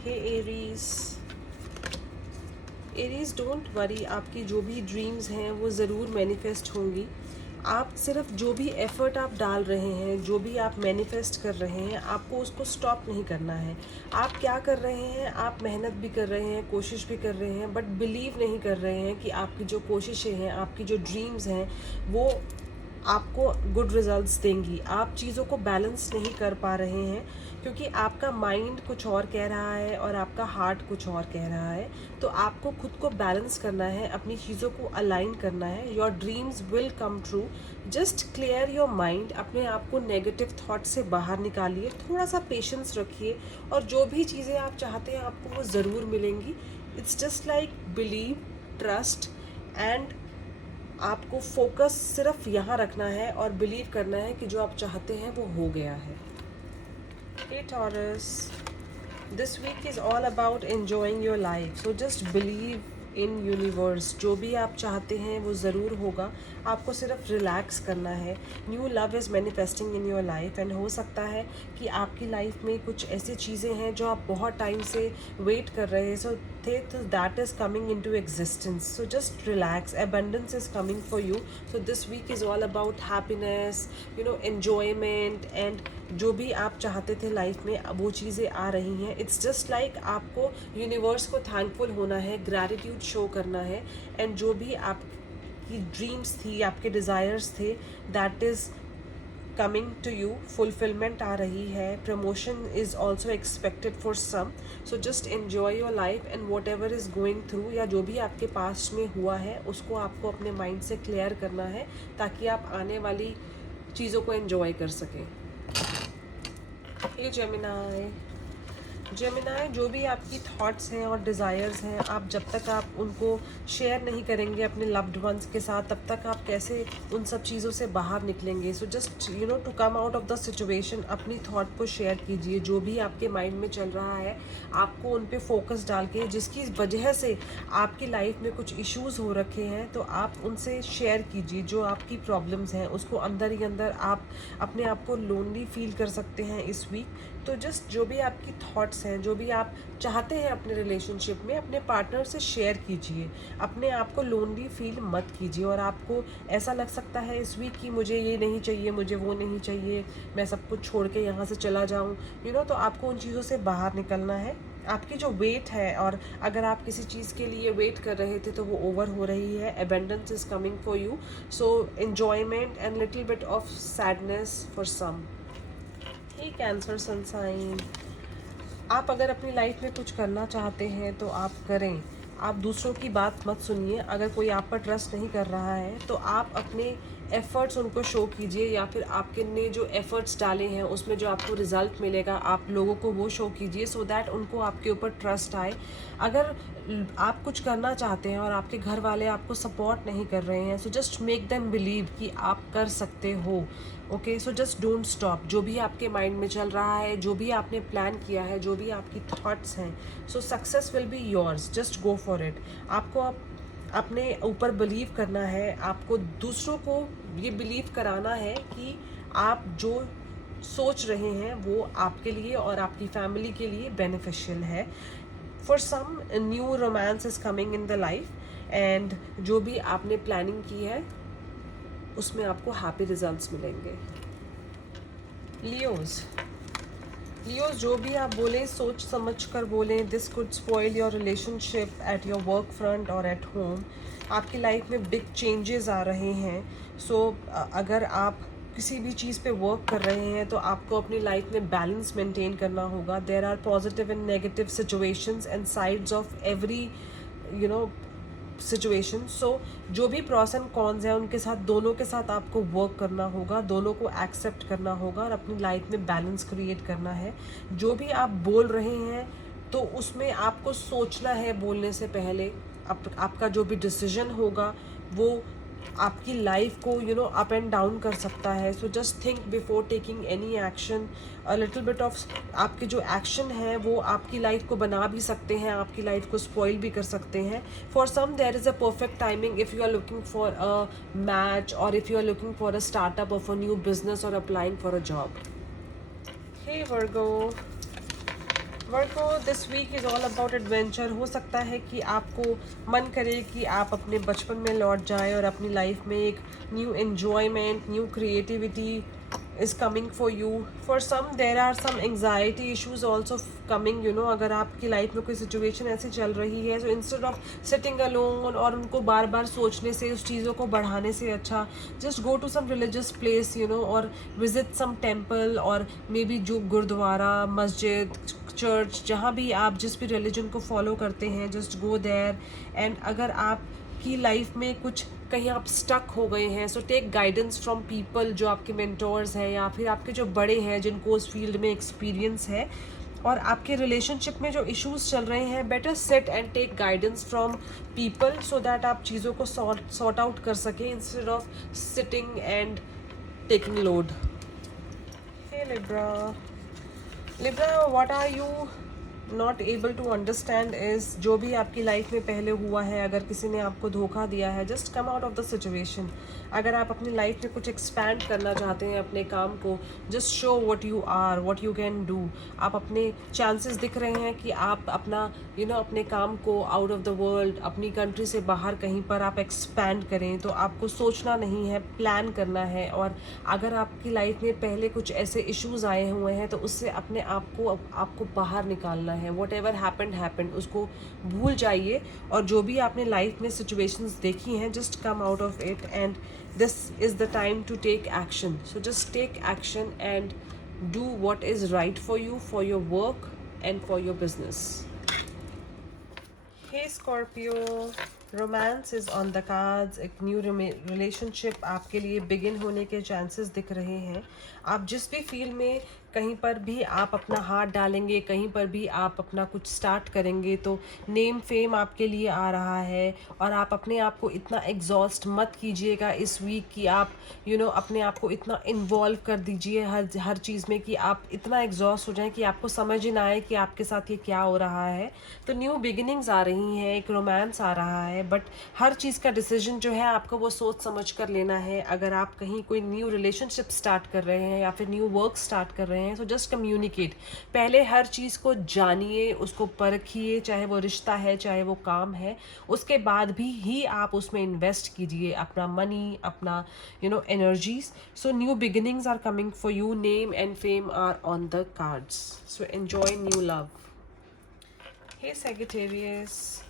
Hey Aries, Aries don't worry, आपकी जो भी ड्रीम्स हैं वो ज़रूर मैनिफेस्ट होंगी। आप सिर्फ जो भी एफ़र्ट आप डाल रहे हैं, जो भी आप मैनिफेस्ट कर रहे हैं, आपको उसको स्टॉप नहीं करना है। आप क्या कर रहे हैं, आप मेहनत भी कर रहे हैं, कोशिश भी कर रहे हैं, बट बिलीव नहीं कर रहे हैं कि आपकी जो कोशिशें हैं, आपकी जो ड्रीम्स हैं, वो आपको गुड रिजल्ट्स देंगी। आप चीज़ों को बैलेंस नहीं कर पा रहे हैं क्योंकि आपका माइंड कुछ और कह रहा है और आपका हार्ट कुछ और कह रहा है। तो आपको खुद को बैलेंस करना है, अपनी चीज़ों को अलाइन करना है। Your dreams will come true. Just clear your mind, अपने आप को नेगेटिव थॉट से बाहर निकालिए, थोड़ा सा पेशेंस रखिए और जो भी चीज़ें आप चाहते हैं आपको वो ज़रूर मिलेंगी। It's just like believe, trust and आपको फोकस सिर्फ यहाँ रखना है और बिलीव करना है कि जो आप चाहते हैं वो हो गया है। Hey Taurus, this week is all about enjoying your life, so just believe in universe. जो भी आप चाहते हैं वो ज़रूर होगा, आपको सिर्फ रिलैक्स करना है। New love is manifesting in your life and हो सकता है कि आपकी लाइफ में कुछ ऐसी चीज़ें हैं जो आप बहुत टाइम से वेट कर रहे हैं, सो that is coming into existence. So just relax, abundance is coming for you. So this week is all about happiness, enjoyment, and जो भी आप चाहते थे लाइफ में वो चीज़ें आ रही हैं। इट्स जस्ट लाइक आपको यूनिवर्स को थैंकफुल होना है, ग्रैटिट्यूड शो करना है, एंड जो भी आपकी ड्रीम्स थी, आपके डिज़ायर्स थे, that is coming to you, fulfilment आ रही है, promotion is also expected for some. So just enjoy your life and whatever is going through, या जो भी आपके पास में हुआ है उसको आपको अपने माइंड से क्लियर करना है ताकि आप आने वाली चीज़ों को एन्जॉय कर सकें। ये जेमिनाई, जो भी आपकी थॉट्स हैं और डिज़ायर्स हैं, आप जब तक आप उनको शेयर नहीं करेंगे अपने लव्ड वंस के साथ, तब तक आप कैसे उन सब चीज़ों से बाहर निकलेंगे। So just to come out of the situation, अपनी थॉट को शेयर कीजिए। जो भी आपके माइंड में चल रहा है आपको उन पे फोकस डाल के, जिसकी वजह से आपकी लाइफ में कुछ इश्यूज़ हो रखे हैं, तो आप उनसे शेयर कीजिए। जो आपकी प्रॉब्लम्स हैं उसको अंदर ही अंदर आप अपने आप को लोनली फील कर सकते हैं इस वीक। तो जस्ट जो भी आपकी थॉट्स हैं, जो भी आप चाहते हैं अपने रिलेशनशिप में, अपने पार्टनर से शेयर कीजिए। अपने आप को लोनली फील मत कीजिए। और आपको ऐसा लग सकता है इस वीक कि मुझे ये नहीं चाहिए, मुझे वो नहीं चाहिए, मैं सब कुछ छोड़ के यहाँ से चला जाऊँ, तो आपको उन चीज़ों से बाहर निकलना है। आपकी जो वेट है, और अगर आप किसी चीज़ के लिए वेट कर रहे थे तो वो ओवर हो रही है। Abundance is coming for you, so enjoyment and little bit of sadness for some. Hey Cancer sunshine, आप अगर अपनी लाइफ में कुछ करना चाहते हैं तो आप करें। आप दूसरों की बात मत सुनिए। अगर कोई आप पर ट्रस्ट नहीं कर रहा है तो आप अपने एफ़र्ट्स उनको शो कीजिए, या फिर आपके ने जो एफ़र्ट्स डाले हैं उसमें जो आपको रिज़ल्ट मिलेगा आप लोगों को वो शो कीजिए, सो दैट उनको आपके ऊपर ट्रस्ट आए। अगर आप कुछ करना चाहते हैं और आपके घर वाले आपको सपोर्ट नहीं कर रहे हैं, so just make them believe कि आप कर सकते हो। Okay, so just don't stop. जो भी आपके माइंड में चल रहा है, जो भी आपने प्लान किया है, जो भी आपकी थॉट्स हैं, सो success will be yours. Just go for it. आपको अपने ऊपर बिलीव करना है। आपको दूसरों को ये बिलीव कराना है कि आप जो सोच रहे हैं वो आपके लिए और आपकी फैमिली के लिए बेनिफिशियल है। For some new romance is coming in the life, and जो भी आपने प्लानिंग की है उसमें आपको हैप्पी रिजल्ट्स मिलेंगे। लियोज, जो भी आप बोलें सोच समझ कर बोलें। This could spoil your relationship at your work front और एट होम। आपकी लाइफ में बिग चेंजेस आ रहे हैं। सो अगर आप किसी भी चीज़ पे वर्क कर रहे हैं तो आपको अपनी लाइफ में बैलेंस मेंटेन करना होगा। There are positive and negative situations and sides of every situation. So जो भी प्रॉस एंड कॉन्स हैं उनके साथ, दोनों के साथ आपको वर्क करना होगा, दोनों को एक्सेप्ट करना होगा और अपनी लाइफ में बैलेंस क्रिएट करना है। जो भी आप बोल रहे हैं तो उसमें आपको सोचना है बोलने से पहले। आपका जो भी डिसीजन होगा वो आपकी लाइफ को अप एंड डाउन कर सकता है। So just think before taking any action. A little bit of आपके जो एक्शन है वो आपकी लाइफ को बना भी सकते हैं, आपकी लाइफ को स्पॉइल भी कर सकते हैं। For some there is a perfect timing if you are looking for a match, और if you are looking for a startup of a new business और applying for a job. Hey Virgo, Virgo, this week is all about adventure. हो सकता है कि आपको मन करे कि आप अपने बचपन में लौट जाएं और अपनी लाइफ में एक new enjoyment, new creativity is coming for you. For some there are some anxiety issues also coming, you know, अगर आपकी लाइफ में कोई सिचुएशन ऐसी चल रही है, so instead of sitting alone और उनको बार बार सोचने से, उस चीज़ों को बढ़ाने से अच्छा just go to some religious place, you know, और visit some temple, और मे बी जो गुरुद्वारा, मस्जिद, चर्च, जहाँ भी आप जिस भी रिलीजन को फॉलो करते हैं, जस्ट गो देयर। एंड अगर आप की लाइफ में कुछ कहीं आप स्टक हो गए हैं, so take guidance from people जो आपके मेंटोर्स हैं या फिर आपके जो बड़े हैं जिनको उस फील्ड में एक्सपीरियंस है। और आपके रिलेशनशिप में जो इश्यूज चल रहे हैं, better sit and take guidance from people so that आप चीज़ों को सॉर्ट आउट कर सकें instead of sitting and taking load. Hey Libra, Libra, what are you not able to understand is, जो भी आपकी लाइफ में पहले हुआ है, अगर किसी ने आपको धोखा दिया है, just come out of the situation. अगर आप अपनी लाइफ में कुछ एक्सपैंड करना चाहते हैं अपने काम को, just show what you are, what you can do. आप अपने चांसेस दिख रहे हैं कि आप अपना अपने काम को आउट ऑफ द वर्ल्ड, अपनी कंट्री से बाहर कहीं पर आप एक्सपैंड करें, तो आपको सोचना नहीं है, प्लान करना है। और अगर आपकी लाइफ में पहले कुछ ऐसे इश्यूज आए हुए हैं तो उससे अपने आपको बाहर निकालना है। वॉट एवर हैपेंड उसको भूल जाइए, और जो भी आपने लाइफ में सिचुएशंस देखी हैं, just come out of it and this is the time to take action. So just take action and do what is right for you, for your work and for your business. Hey Scorpio, romance is on the cards. एक new relationship आपके लिए begin होने के chances दिख रहे हैं। आप जिस भी फील्ड में कहीं पर भी आप अपना हाथ डालेंगे, कहीं पर भी आप अपना कुछ स्टार्ट करेंगे, तो नेम फेम आपके लिए आ रहा है। और आप अपने आप को इतना एग्जॉस्ट मत कीजिएगा इस वीक कि आप अपने आप को इतना इन्वॉल्व कर दीजिए हर चीज़ में कि आप इतना एग्जॉस्ट हो जाएं कि आपको समझ ही ना आए कि आपके साथ ये क्या हो रहा है। तो न्यू बिगिनिंग्स आ रही हैं, एक रोमांस आ रहा है, बट हर चीज़ का डिसीजन जो है आपको वो सोच समझ कर लेना है। अगर आप कहीं कोई न्यू रिलेशनशिप स्टार्ट कर रहे हैं या फिर न्यू वर्क स्टार्ट कर रहे हैं, तो जस्ट कम्युनिकेट। पहले हर चीज़ को जानिए, उसको परखिए, चाहे वो रिश्ता है, चाहे वो काम है, उसके बाद भी ही आप उसमें इन्वेस्ट कीजिए अपना मनी, अपना energies. So new beginnings are coming for you, name and fame are on the cards, so enjoy new love. Hey Sagittarius,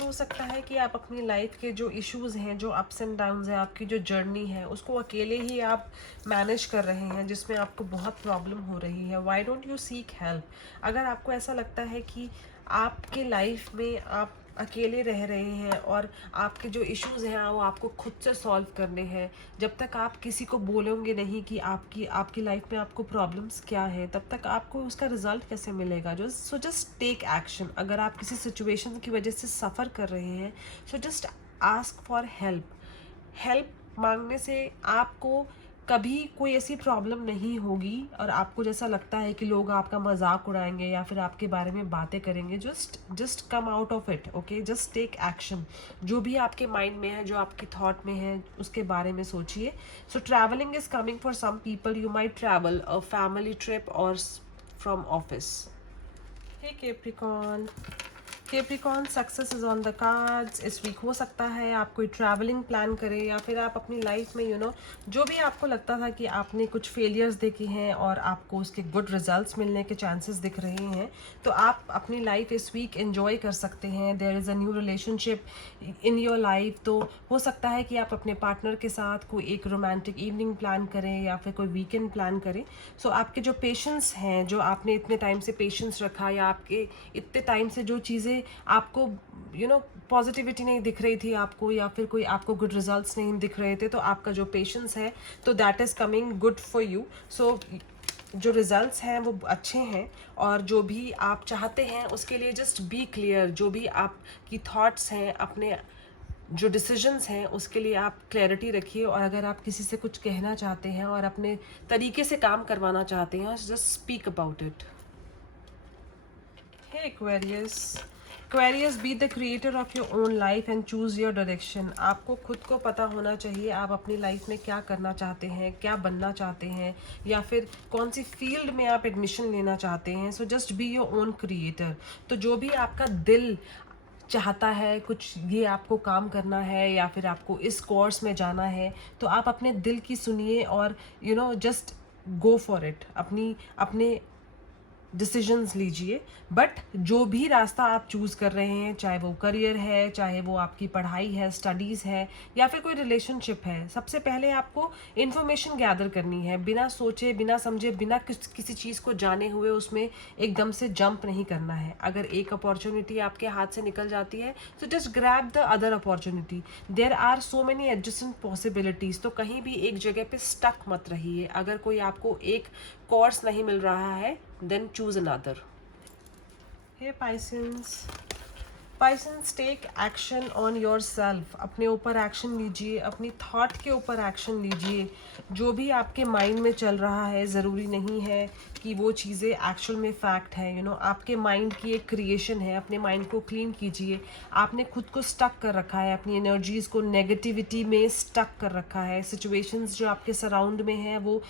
हो सकता है कि आप अपनी लाइफ के जो इश्यूज हैं, जो अप्स एंड डाउन्स हैं, आपकी जो जर्नी है, उसको अकेले ही आप मैनेज कर रहे हैं, जिसमें आपको बहुत प्रॉब्लम हो रही है। Why don't you seek help? अगर आपको ऐसा लगता है कि आपके लाइफ में आप अकेले रह रहे हैं और आपके जो इश्यूज हैं वो आपको खुद से सॉल्व करने हैं, जब तक आप किसी को बोलोगे नहीं कि आपकी लाइफ में आपको प्रॉब्लम्स क्या है, तब तक आपको उसका रिजल्ट कैसे मिलेगा? So just take action. अगर आप किसी सिचुएशन की वजह से सफ़र कर रहे हैं, so just ask for help मांगने से आपको कभी कोई ऐसी प्रॉब्लम नहीं होगी और आपको जैसा लगता है कि लोग आपका मजाक उड़ाएंगे या फिर आपके बारे में बातें करेंगे। Just come out of it, okay? Just take action. जो भी आपके माइंड में है, जो आपके थॉट में है, उसके बारे में सोचिए। So travelling is coming for some people, you might travel a family trip और from office. Hey Capricorn, success is on the cards. इस वीक हो सकता है आप कोई ट्रैवलिंग प्लान करें या फिर आप अपनी लाइफ में जो भी आपको लगता था कि आपने कुछ फेलियर्स देखे हैं और आपको उसके गुड रिजल्ट्स मिलने के चांसेस दिख रहे हैं, तो आप अपनी लाइफ इस वीक एंजॉय कर सकते हैं। There is a new relationship in your life, तो हो सकता है कि आप अपने पार्टनर के साथ कोई एक रोमांटिक इवनिंग प्लान करें या फिर कोई वीकेंड प्लान करें। सो आपके जो पेशेंस हैं, जो आपने इतने टाइम से पेशेंस रखा, या आपके इतने टाइम से जो चीज़ें आपको पॉजिटिविटी नहीं दिख रही थी आपको, या फिर कोई आपको गुड रिजल्ट्स नहीं दिख रहे थे, तो आपका जो पेशेंस है, तो that is coming good for you. So जो रिजल्ट्स हैं वो अच्छे हैं, और जो भी आप चाहते हैं उसके लिए जस्ट बी क्लियर। जो भी आपकी थॉट्स हैं, अपने जो डिसीजंस हैं, उसके लिए आप क्लैरिटी रखिए। और अगर आप किसी से कुछ कहना चाहते हैं और अपने तरीके से काम करवाना चाहते हैं, just speak about it. Hey Aquarius, Aquarius, be the creator of your own life and choose your direction. आपको खुद को पता होना चाहिए आप अपनी लाइफ में क्या करना चाहते हैं, क्या बनना चाहते हैं, या फिर कौन सी फील्ड में आप एडमिशन लेना चाहते हैं. So just be your own creator. तो जो भी आपका दिल चाहता है, कुछ ये आपको काम करना है या फिर आपको इस कोर्स में जाना है, तो आप अपने दिल की सुनिए और जस्ट गो फॉर इट. अपने डिसीजंस लीजिए. बट जो भी रास्ता आप चूज़ कर रहे हैं, चाहे वो करियर है, चाहे वो आपकी पढ़ाई है, स्टडीज़ है, या फिर कोई रिलेशनशिप है, सबसे पहले आपको इन्फॉर्मेशन गैदर करनी है. बिना सोचे, बिना समझे, बिना किसी चीज़ को जाने हुए उसमें एकदम से जंप नहीं करना है. अगर एक अपॉर्चुनिटी आपके हाथ से निकल जाती है तो just grab the other opportunity. There are so many adjacent possibilities. तो कहीं भी एक जगह पे स्टक मत रहिए. अगर कोई आपको एक कोर्स नहीं मिल रहा है, then choose another. Hey Pisces, Pisces, take action on yourself. अपने ऊपर एक्शन लीजिए, अपनी थॉट के ऊपर एक्शन लीजिए. जो भी आपके माइंड में चल रहा है, ज़रूरी नहीं है कि वो चीज़ें एक्चुअल में फैक्ट है. आपके माइंड की एक क्रिएशन है. अपने माइंड को क्लीन कीजिए. आपने खुद को स्टक कर रखा है, अपनी एनर्जीज़ को नेगेटिविटी में स्टक कर रखा है. सिचुएशंस जो आपके सराउंड में हैं वो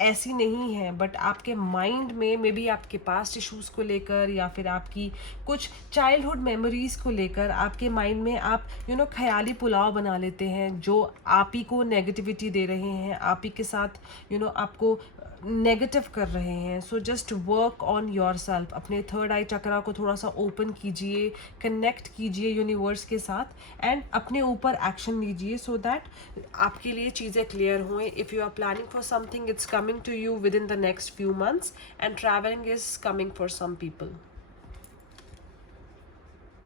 ऐसी नहीं है, बट आपके माइंड में मे बी आपके पास्ट इश्यूज़ को लेकर या फिर आपकी कुछ चाइल्डहुड मेमोरीज़ को लेकर आपके माइंड में आप ख्याली पुलाव बना लेते हैं जो आप ही को नेगेटिविटी दे रहे हैं, आप ही के साथ आपको नेगेटिव कर रहे हैं. So just work on your self. अपने थर्ड आई चक्रा को थोड़ा सा ओपन कीजिए, कनेक्ट कीजिए यूनिवर्स के साथ एंड अपने ऊपर एक्शन लीजिए सो दैट आपके लिए चीज़ें क्लियर हों. If you are planning for something, it's coming to you within the next few months, and traveling is coming for some people.